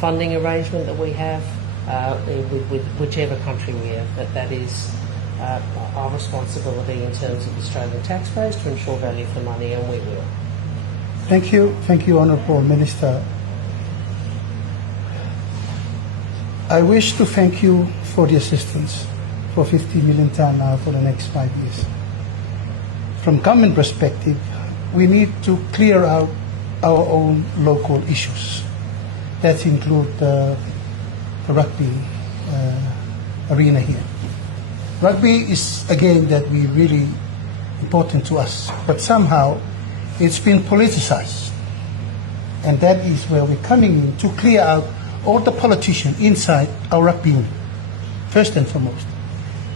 funding arrangement that we have with whichever country we are. That is our responsibility in terms of Australian taxpayers to ensure value for money, and we will. Thank you, Honourable Minister. I wish to thank you for the assistance for 50 million tonne now for the next 5 years. From government perspective, we need to clear out our own local issues. That include the rugby arena here. Rugby is a game that we really important to us, but somehow it's been politicized. And that is where we're coming in to clear out all the politicians inside our rugby union, first and foremost.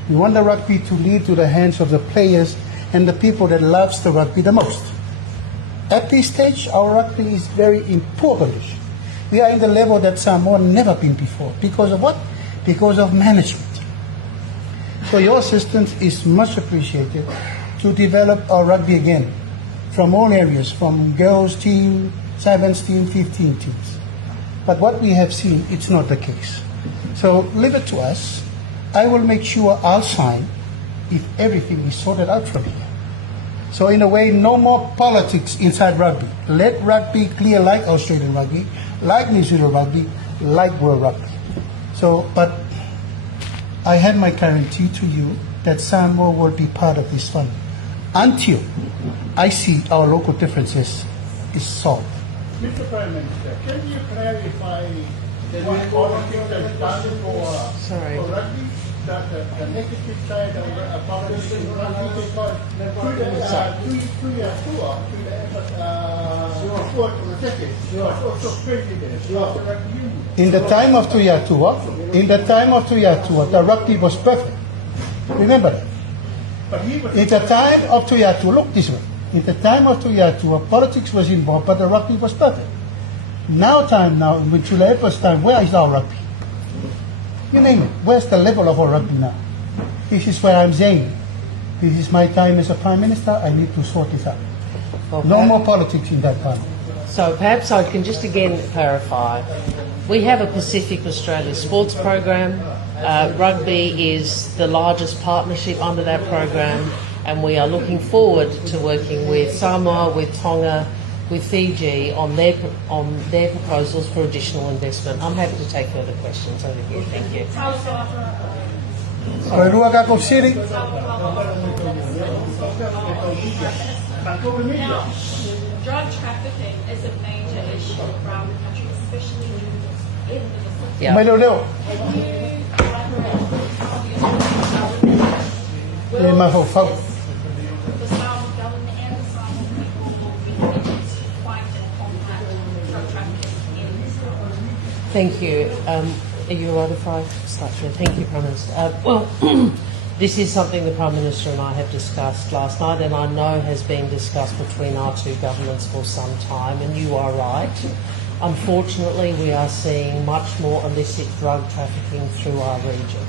We want the rugby to lead to the hands of the players and the people that loves the rugby the most. At this stage, our rugby is very important. We are in the level that Samoa never been before. Because of what? Because of management. So your assistance is much appreciated to develop our rugby again from all areas, from girls team, 7s team, 15 teams. But what we have seen, it's not the case. So leave it to us. I will make sure I'll sign if everything is sorted out from here. So in a way, no more politics inside rugby. Let rugby clear like Australian rugby, like New Zealand rugby, like world rugby. So, but I have my guarantee to you that Samoa will be part of this fund until I see our local differences is solved. Mr. Prime Minister, can you clarify what politics has done for rugby? The negative side of politics in rugby, because two years tour to the sport executive was also president of the rugby union. In the time of 2 year tour, the rugby was perfect. Remember that. But he was In the time of 2 year tour, look this way. In the time of 2 year tour, politics was involved, but the rugby was perfect. Now, with Tulepa's time, where is our rugby? You name it. Where's the level of our rugby now? This is where I'm saying, this is my time as a Prime Minister, I need to sort this out. No more politics in that time. So perhaps I can just again clarify. We have a Pacific Australia sports program. Rugby is the largest partnership under that program, and we are looking forward to working with Samoa, with Tonga, with Fiji on their proposals for additional investment. I'm happy to take further questions over here. Thank you. Now, drug trafficking is a major issue around the country, especially in the Yeah. Can you elaborate on the Samoa government and the Samoa people will be able to fight and combat drug trafficking in this country? Thank you. Are you all right if I start here? Thank you, Prime Minister. Well, this is something the Prime Minister and I have discussed last night, and I know has been discussed between our two governments for some time, and you are right. Unfortunately, we are seeing much more illicit drug trafficking through our region.